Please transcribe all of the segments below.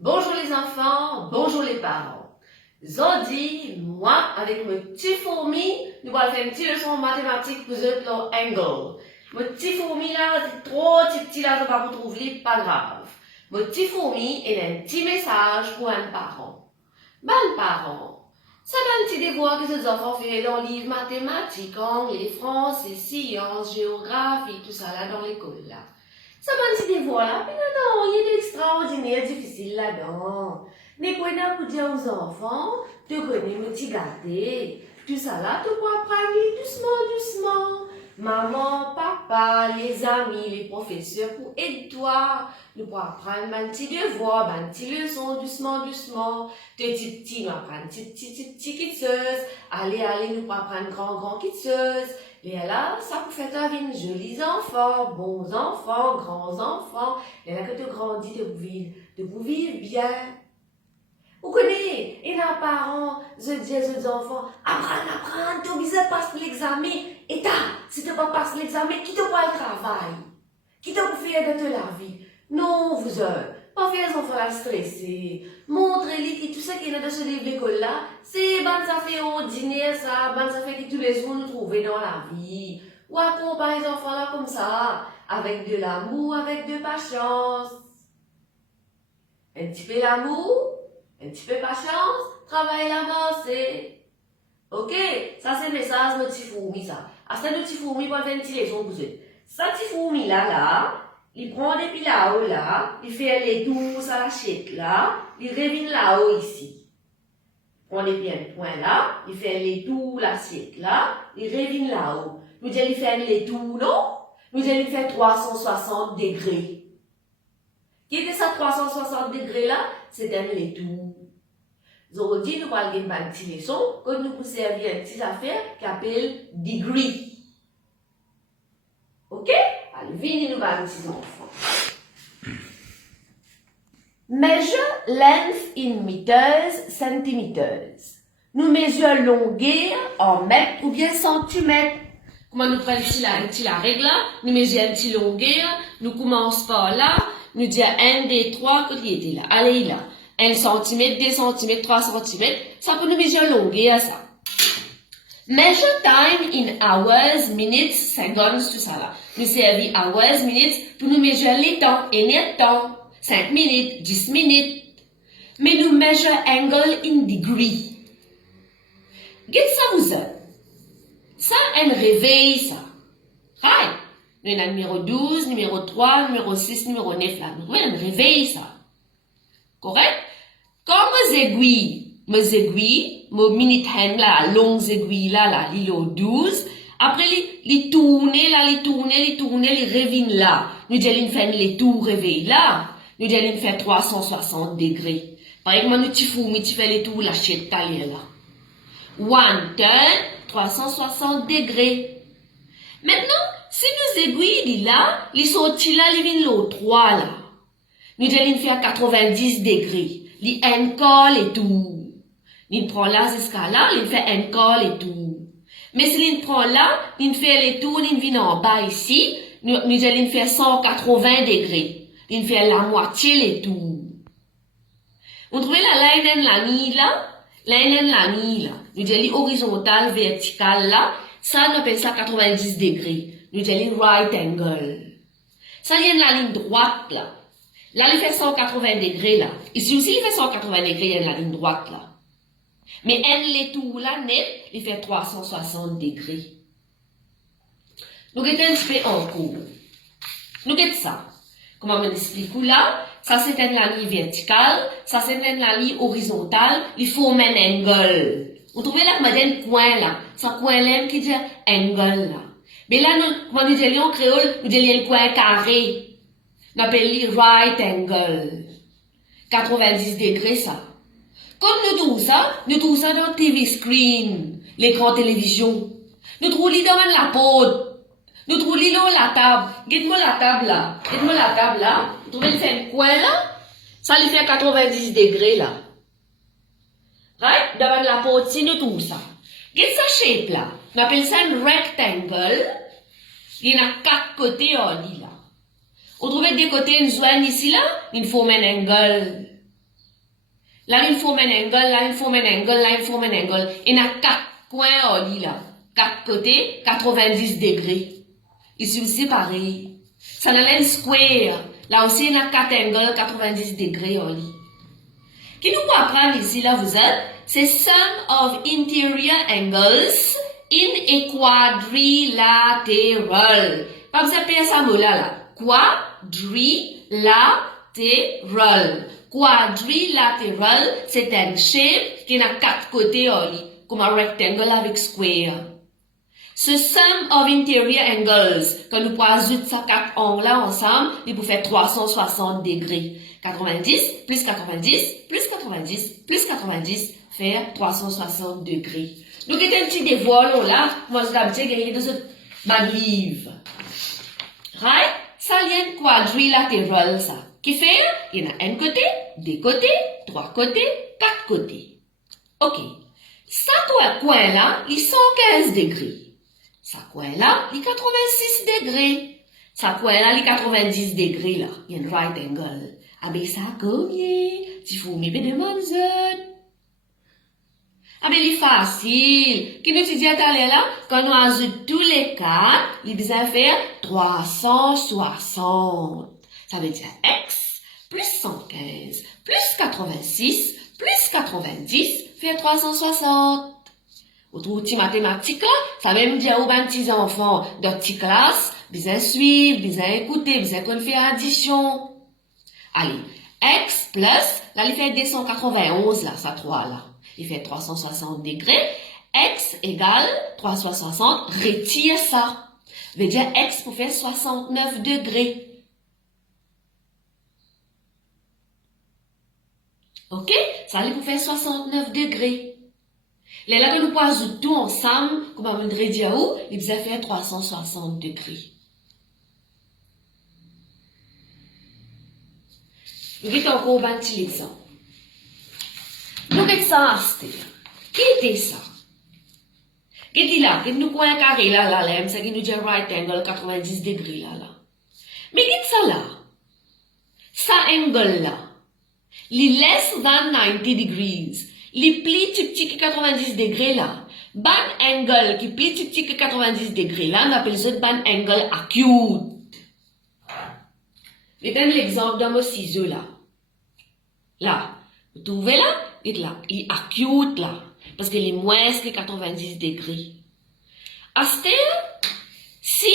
Bonjour les enfants, bonjour les parents. Aujourd'hui, moi, avec mes petits fourmis, nous allons faire une petite leçon de mathématiques pour eux, leur angle. Mes petits fourmis là, c'est trop petit là, je ne vais pas vous trouver, pas grave. Mes petits fourmis, il a un petit message pour un parent. Ben, parent, ça va un petit devoir que ces enfants font dans les livres mathématiques, anglais, français, sciences, géographie, tout ça là dans l'école là. Ça va un petit devoir là, mais non, il y a d'extraordinaire difficile là-dedans. Mais quoi pour dire aux enfants, tu connais mon petit gâté, tout ça là, tu peux apprendre doucement. Maman, papa, les amis, les professeurs pour aider toi. Nous pouvons apprendre un petit devoir, un petit leçon, doucement. Petit, nous apprendre petit kitseuse. Allez, nous pouvons apprendre grand kitseuse. Et là, ça vous fait ta vie, jolis enfants, bons enfants, grands enfants. Et là que tu grandis, de vous vivre bien. Vous connaissez, et les parents, je dis aux enfants, apprends, tu es obligé de passer l'examen. Et si tu ne pas passer l'examen, qui te voit le travail? Qui te vous fait de la vie? Non, vous pas faire les enfants là stressés. Montrez-les que tout ce qui est dans ce livre d'école là, c'est ça fait ordinaire ça, ça fait que tous les jours nous trouver dans la vie. Ou accompagner les enfants là comme ça, avec de l'amour, avec de patience. Un petit peu l'amour. Un petit peu de patience, travaille l'avancée. Ok, ça c'est le message de notre petit fourmi, ça. À ça, notre petit fourmi va faire une petite leçon pour vous. Ça, petit fourmi là, il prend des pieds là-haut, là, il fait les douces à la chèque là, il revient là-haut ici. Il prend les pieds point là, il fait les tours l'assiette là, il revient là-haut. Nous disons, il fait les tours, non? Nous disons, il fait 360 degrés. Qui était ça 360 degrés là? C'était les tours. Aujourd'hui, nous allons faire une petite leçon que nous pouvons servir une petite affaire qui s'appelle degree. Ok? Allez, venez nous voir, petits enfants. Measure length in meters, centimeters. Nous mesurons longueur en mètres ou bien centimètres. Comment nous prenons ici la règle là? Nous mesurons une petite longueur. Nous commençons par là. Nous disons 1, 2, 3, que était là. Allez là. 1 cm, 2 cm, 3 cm. Ça peut nous mesurer longueur ça. Measure time in hours, minutes, seconds, tout ça là. Nous servons hours, minutes pour nous mesurer les temps et les temps. 5 minutes, 10 minutes. Mais nous measure angle in degree. Qu'est-ce que ça vous a? Ça, un réveil, ça. Right. Nous avons numéro 12, numéro 3, numéro 6, numéro 9 là. Nous avons un réveil, ça. Correct? Comme mes aiguilles, mes minute hand là, longues aiguilles là, l'îlot 12. Après, les tourner là, les reviennent là. Nous allons faire les tours réveil là. Nous allons faire 360 degrés. Par exemple, nous tu fais les tours, la chèque là. One turn, 360 degrés. Maintenant, si nos aiguilles là, les sorties là, les viennent l'autre 3 là. Nous allons faire 90 degrés. Les encore et tout. Nous prend là jusqu'à là, nous fait encore et tout. Mais si nous prend là, nous fait les tours, nous vient en bas ici, nous allons faire 180 degrés. Nous fait la moitié et tout. Vous trouvez la ligne la ligne là? La ligne là. Nous allons horizontal, vertical là. Ça, on appelle ça 90 degrés. Nous allons right angle. Ça vient de la ligne droite là. Là, il fait 180 degrés, là. Ici aussi, il fait 180 degrés, il y a la ligne droite, là. Mais elle, les tours, là, net, il fait 360 degrés. Nous avons un petit peu en cours. Nous avons ça. Comment on explique là? Ça, c'est une ligne verticale. Ça, c'est une ligne horizontale. Il faut un angle. Vous trouvez là, il y a un coin, là. C'est un coin là qui dit angle, là. Mais là, comment nous disons en créole, nous disons le coin carré. On appelle right angle. 90 degrés, ça. Comme nous trouvons ça dans TV screen, l'écran télévision. Nous trouvons dans la porte. Nous trouvons dans la table. Dites-moi la table là. Vous trouvez le fait un coin là? Ça lui fait 90 degrés là. Right? Devant la porte, si nous trouvons ça. Dites ça shape là. On appelle ça un rectangle. Il y en a 4 côtés en lit là. Vous trouvez des côtés une zone ici là, il faut un angle. Là, il forme un angle, là, il forme un angle, là, il forme un angle. Il y a 4 coins au lit, là. 4 côtés, 90 degrés. Ici aussi, pareil. Ça n'a l'air square. Là aussi, il y a 4 angles, 90 degrés au lit. Qui nous peut apprendre ici, là, vous êtes, c'est sum of interior angles in a quadrilateral. Pas vous appelez ça mot là. Quadrilateral. Quadrilateral, c'est un shape qui a 4 côtés au lit, comme un rectangle avec square. Ce sum of interior angles, quand nous pouvons ajouter ces 4 angles là ensemble, il peut faire 360 degrés. 90 plus 90 plus 90 plus 90 fait 360 degrés. Donc, il y a un petit dévoile là, moi je d'habitude gagner de ce bag livre. Right? Ça y a un quadrilatéral ça. Qui fait, il y en a un côté, 2 côtés, 3 côtés, 4 côtés. Ok. Ça coin là, il 115 degrés. Ça coin là, il 86 degrés. Ça coin là, il 90 degrés là. Il y a un right angle. Ah ben ça combien? Tu faut me demander. Ah ben il est facile. Qui nous dit à là? Quand on ajoute tous les 4, il va faire 360. Ça veut dire x plus 115 plus 86 plus 90 fait 360. Autre outil mathématique là, ça veut même dire aux petits enfants de petite classe, bien suivre, bien écouter, bien qu'on fait addition. Allez, x plus, là il fait 291 là, ça 3 là. Il fait 360 degrés. X égale 360, retire ça. Veut dire x pour faire 69 degrés. Ok? Ça allait pour faire 69 degrés. Là, que nous pouvons ajouter tout ensemble, comme on va dire où, il va faire 360 degrés. Nous allons encore un petit exemple. Donc, ça, qui était ça? Qui dit là, qui nous coin carré là, là, ça qui nous dit right angle 90 degrés là, là. Mais qui ça là? Ça angle là. Les less than 90 degrees. Les plis petit 90 degrés là. Ban angle qui pli petit 90 degrés là, on appelle ça ban angle acute. Je donne l'exemple de mon ciseau là. Là. Vous trouvez là? Et là. Il est acute là. Parce qu'il est moins que 90 degrés. À ce temps, si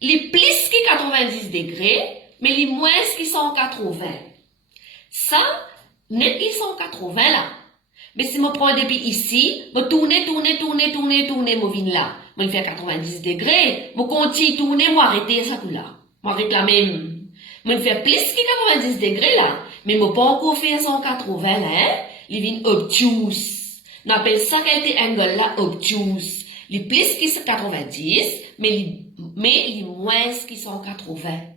les plus que 90 degrés, mais les moins qui sont 80. Ça, net qui sont 80 là. Mais si je prends depuis ici, je tourne, je viens là. Je fais 90 degrés, je continue tourner, je arrête ça là. Je arrête la même. Je fais plus que 90 degrés là. Mais je ne peux pas encore faire 180 là, hein. Il vient obtuse. On appelle ça quel angle là obtuse. Les plus qui sont 90, mais les moins qui sont 80.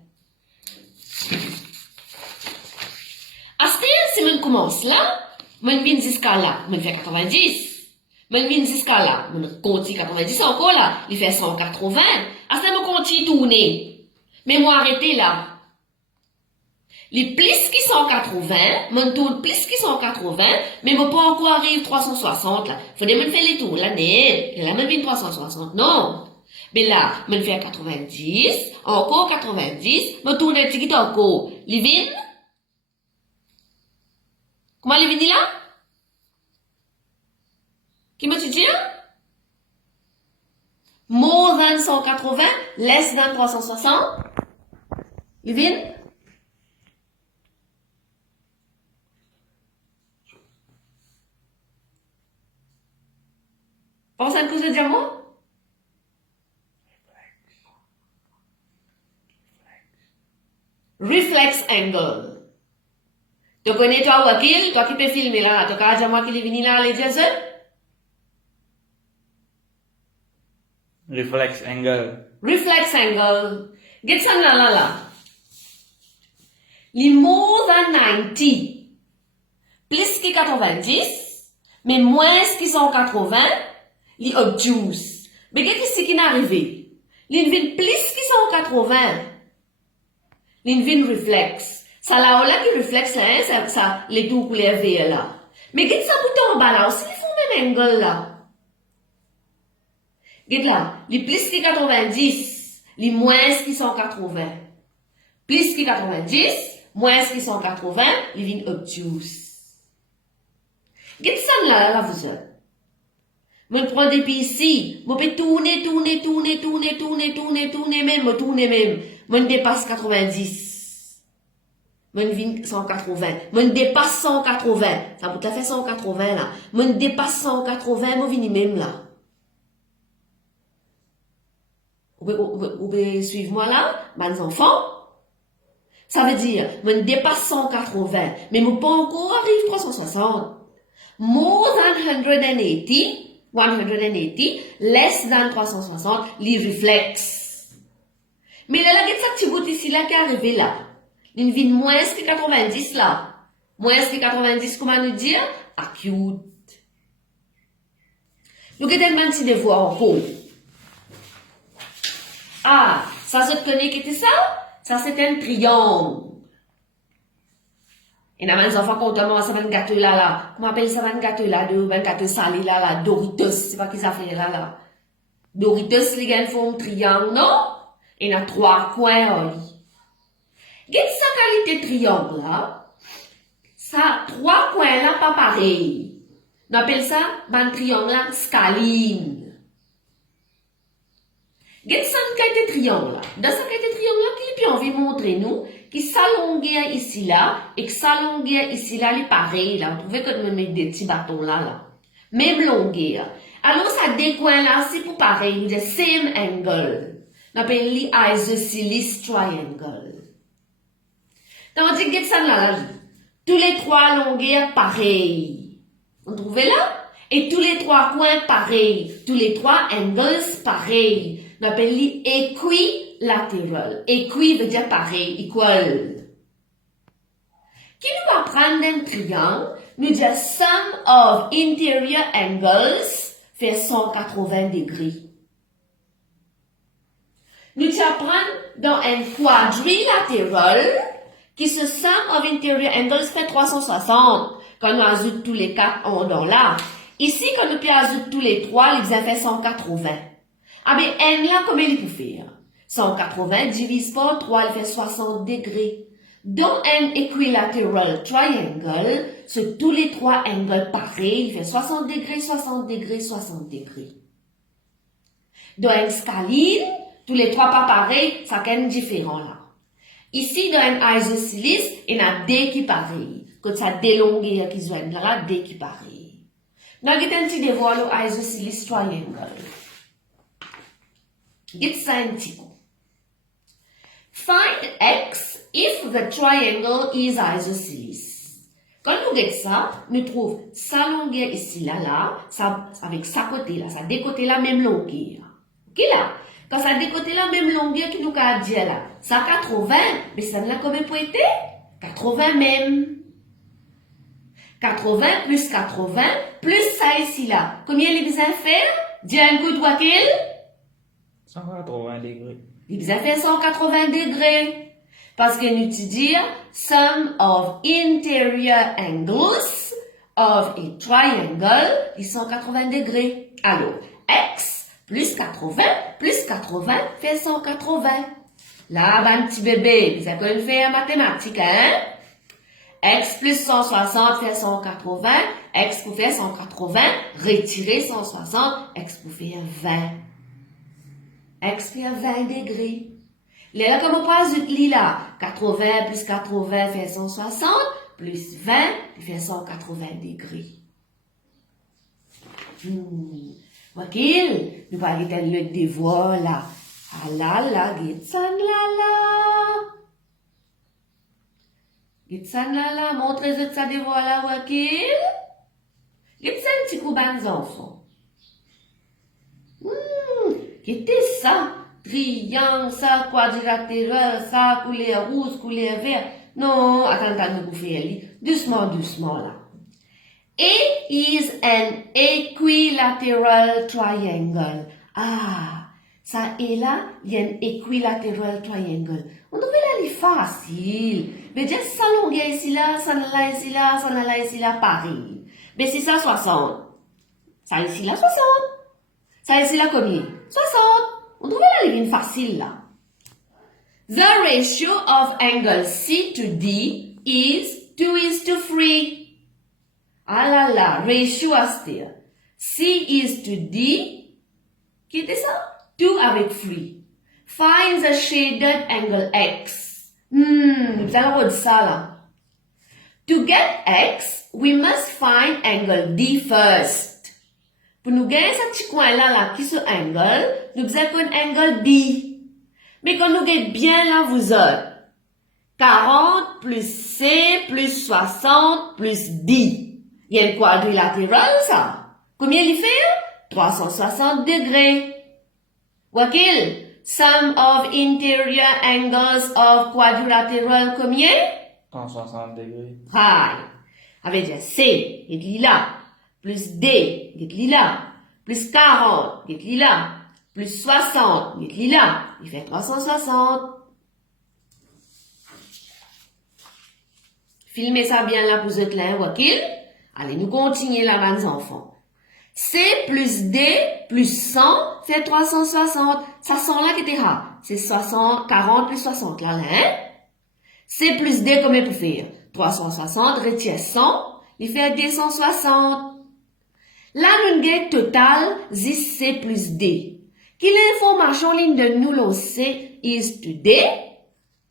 À ce temps, si je commence là, je viens jusqu'à là, je fais 90. Je viens jusqu'à là, je continue 90 encore là, il fait 180. À ce temps, je continue tourner. Mais moi arrêter là. Les plus qui sont 80, je tourne plus qui sont 80, mais je ne peux pas encore arriver 360 là. Il faut me faire les tours là, mais là, je viens 360, non. Mais là, je fais 90, encore 90, je tourne un petit peu encore. Il vient. Comment il vient là? Qui me dit là? More than 180, less than 360. Il vient? Pensez à une cause de diamant? Reflex angle. Tu connais toi Wakil, toi qui peux filmer là, tu connais moi qui est venu là les dire ça? Reflex angle. Reflex angle. Get ça là. Les more than 90, plus que 90, mais moins que 180, les obtuse. Mais qu'est-ce qui est arrivé? Les vin plus que 180, les vin reflex. Ça là qui reflex là, ça les deux couleurs vertes là. Mais qu'est-ce que ça bouton en bas là aussi, ils font même angle là. Qu'est-ce là, les plus que 90, les moins qui sont 80. Plus que 90, moins qui sont 80, ils viennent obtus. Qu'est-ce que ça là, vous êtes? Je prends des pieds ici, je peux tourner, même, je dépasse 90. Je viens 180, je dépasse 180, ça peut fait 180 là, je dépasse 180, je viens même là. Vous pouvez suivre moi là, mes enfants? Ça veut dire, je dépasse 180, mais je ne peux pas encore arriver 360. More than 180, less than 360, les réflexes. Mais là, qu'est-ce que tu vois ici là qui est arrivé là? Une vie de moins que 90 là. Moins que 90, comment nous dire? Acute. Nous avons un petit devoir encore. Ah, ça se tenait qui était ça? Ça c'est un triangle. Et là, mes enfants, quand on commence à faire un gâteau là. Comment on appelle ça, un gâteau là, un gâteau salé là, Doritos, c'est pas qui ça fait là. Doritos, les gars, font un triangle, non? Et il y a 3 coins, oui. Qu'est-ce que qualité triangle là? Ça, 3 coins là, pas pareil. On appelle ça, un triangle là, scaline. Qu'est-ce que qualité triangle là? Dans cette qualité triangle là, qui a envie de montrer nous? Qui s'allonguait ici là, et qui s'allonguait ici là, les pareils là. Vous trouvez que nous mettons des petits bâtons là. Même longueur. Alors, ça décoin là, c'est pour pareil, the same angle. On appelle les isosceles triangle. Tandis que ça là, tous les 3 longueurs pareilles. Vous trouvez là? Et tous les 3 coins pareils. Tous les 3 angles pareils. On appelle les équilatérales. Équi veut dire pareil, equal. Qui nous va prendre un triangle, nous dit sum of interior angles fait 180 degrés. Nous apprendre dans un quadrilatéral qui se sum of interior angles fait 360. Quand nous ajoutons tous les 4 en dans là. Ici, quand nous ajoutons tous les 3, il fait 180. Ah ben, n là, comment il peut faire? 180 divise par 3, il fait 60 degrés. Dans un equilateral triangle, sur tous les 3 angles pareils, il fait 60 degrés, 60 degrés, 60 degrés. Dans un scaline, tous les 3 pas pareils, ça a différent là. Ici, dans un isosceles, il y a 2 qui pareils. Quand ça délongue qui joignent là, 2 qui pareils. Nous avons un petit devoir le isosceles triangle. It's un petit coup. Find x if the triangle is isosceles. Quand nous regardons ça, nous trouvons sa longueur ici, là, ça, avec sa côté là, ça décoté la même longueur. Ok là? Quand ça décoté la même longueur, qui nous a dit là, ça 80, mais ça n'a combien pour être? 80 même. 80 plus 80, plus ça ici là. Combien il besoin faire? Dis un coup de wakil? 180 degrés. Il besoin faire 180 degrés. Parce que nous dit sum of interior angles of a triangle is 180 degrés. Alors, x plus 80 fait 180. Là, ben, petit bébé, vous avez faire mathématiques, hein? X plus 160 fait 180, x pour faire 180, retirer 160, x pour faire 20. X fait 20 degrés. Là, comme on passe du là, 80 plus 80 fait 160, plus 20, il fait 180 degrés. Wakil, nous allons aller le devoir là. Ah là là, Gitsan là là. Gitsan là là, montrez-vous ça devoir là, Wakil. Gitsan, petit coup ban enfants. Qu'est-ce ça? Triangle, ça, quadrilatéral, ça, couleur rouge, couleur vert. Non, attends, nous faire doucement, doucement là. A is an equilateral triangle. Ah, ça est là, il y a un equilateral triangle. On devrait aller facile. Mais dire ça longueur ici là, ça là ici là, ça là ici là, pareil. Mais c'est ça 60. Ça ici là 60. Ça ici là combien? 60. On trouve la ligne facile là. The ratio of angle C to D is 2:3. Ah là là, ratio à dire. C is to D. Qui était ça? 2 avec 3. Find the shaded angle X. Vous allez voir ça là. To get X, we must find angle D first. Pour nous gagner ce petit coin là qui est sur angle, nous avons un angle D. Mais quand nous gagnons bien là, vous autres, 40 plus C plus 60 plus D. Il y a le quadrilatéral, ça. Combien il fait? 360 degrés. Wakil, sum of interior angles of quadrilateral, combien? 160 degrés. Right. Avec dire C, il est là. Plus D, il est là. Plus 40, il est là. Plus 60, il est là. Il fait 360. Filmez ça bien là pour vous êtes là, Wakil. Allez, nous continuons là, mes enfants. C plus D plus 100 fait 360. Ça sent là qui était là. C'est 40 plus 60 là, hein? C plus D, combien pour faire? 360, retire 100, il fait 260. Là, nous avons total 10 C plus D. Quelle information ligne de nous le C is to D,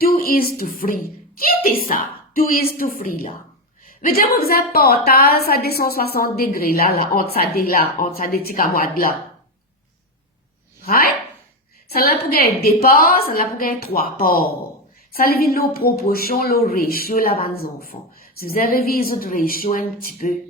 2 is to 3. Qui était ça? 2 is to 3 là. Veut dire que vous avez portage à 260 degrés là, entre ça des là, entre ça des petits camarades là. Right? Ça là pour gagner des ports, ça là pour gagner 3 ports. Ça lui vient nos proportions, nos ratios là, mes enfants. Si vous avez révisé votre ratio un petit peu.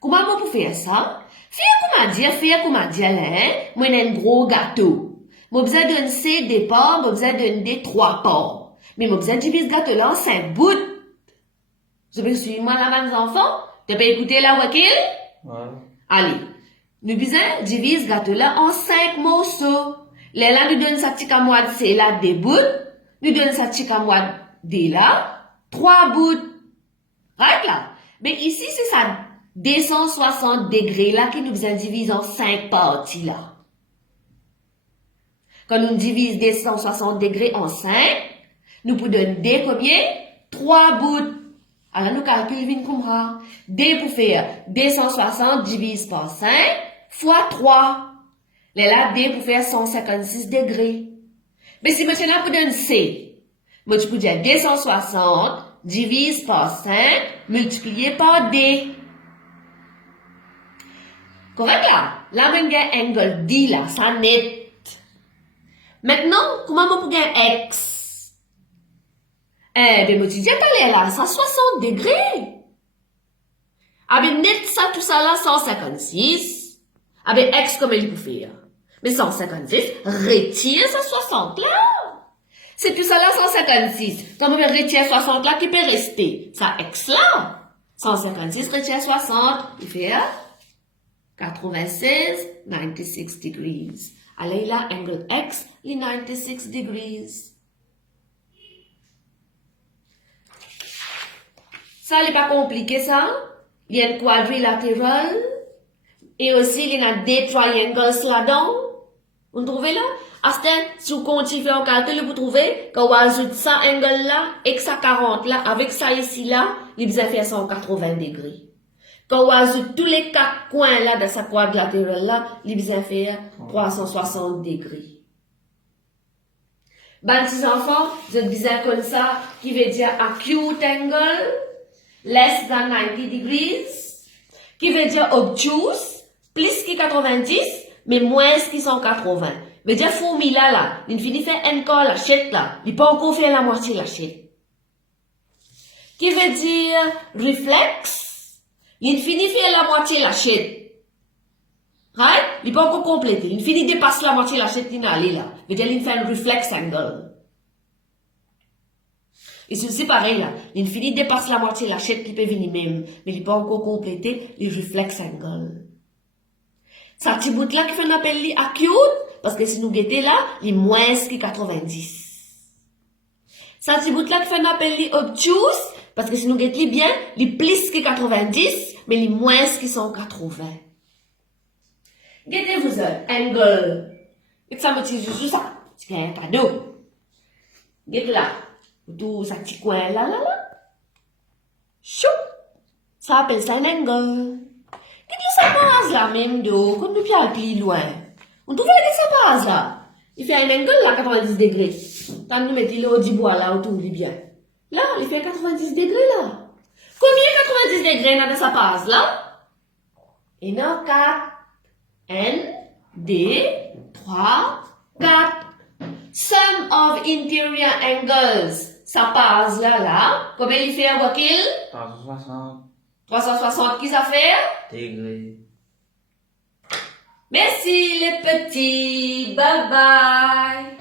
Comment vous pouvez faire ça? Faire comme dire là, hein? Moi, j'ai un gros gâteau. Moi, besoin d'un C des ports, moi, besoin d'un D 3 ports. Mais moi, besoin de diviser ce gâteau là en 5 bouts. Vous avez suivi moi là, mes enfants? Tu peux écouter là, Wakil? Ouais. Allez. Nous besoin de diviser ce gâteau là en 5 morceaux. Là, nous donne sa petite camoide C là, des bouts. Nous donne sa petite camoide D là, 3 bouts. Right là? Mais ici, c'est ça. 260 degrés là qui nous divise en 5 parties là. Quand nous divise 260 degrés en 5, nous pouvons donner D combien? 3 bouts. Alors nous calculons comme ça. D pour faire 260 divise par 5 fois 3. Là, D pour faire 156 degrés. Mais si maintenant pour donner C, moi je peux dire 260 divise par 5 multiplié par D. Correct là? Là, on a un angle D là, ça net. Maintenant, comment on peut gagner X? Ben, moi, tu dis, attends, là, ça 60 degrés. Ah, ben, net, ça, tout ça là, 156. Ah, ben, X, comment il peut faire? Mais 156, retire ça 60 là. C'est tout ça là, 156. Quand on retire 60 là, qui peut rester? Ça X là. 156, retire 60, il fait 96, 96 degrees. Allez là, angle X, les 96 degrees. Ça n'est pas compliqué ça. Il y a un quadrilatéral. Et aussi, il y a des triangles là-dedans. Vous trouvez là? Si vous continuez à calculer, vous trouvez quand on ajoute ça angle là, et que ça 40 là, avec ça ici là, il vous a fait 180 degrés. Quand on ajoute tous les 4 coins là de sa quadrilatérale là, il vous a fait 360 degrés. Ben, petits enfants, vous êtes bien comme ça, qui veut dire acute angle, less than 90 degrees, qui veut dire obtuse, plus que 90, mais moins que 180. Veut dire fourmi là, il finit faire encore la chèque là, il peut encore faire la moitié la chèque. Qui veut dire reflex, il finit faire la moitié la chèque. Right? Il peut encore compléter, il finit dépasser la moitié la chèque, il n'a allé là. Veut dire il fait un reflex angle. Et c'est pareil là, il finit dépasser la moitié la chèque qui peut venir même, mais il peut encore compléter les reflex angle. Ça petit bout là qui fait un appel acute, parce que si nous guettons là, il est moins que 90. Ça petit bout là qui fait un appel obtuse, Parce que si nous regardons bien, les plus que 90, mais les moins qui sont 80. Regardez-vous ça, angle. Et ça me dit juste ça. C'est un cadeau. Regardez là. Tout ça petit coin là, là, là. Chou. Ça appelle ça un angle. Regardez ça passe là même d'eau, quand nous pions plus loin. On trouve que ça passe là. Il fait un angle là, 90 degrés. Quand nous mettons l'eau du bois là, autour du bien. Là, il fait 90 degrés là. Combien 90 degrés dans sa passe là? Et non, 4. N, D, 3, 4. Sum of interior angles. Ça passe là, là. Combien il fait, Wakil? 360 360, qui ça fait? degrés. Merci les petits. Bye bye.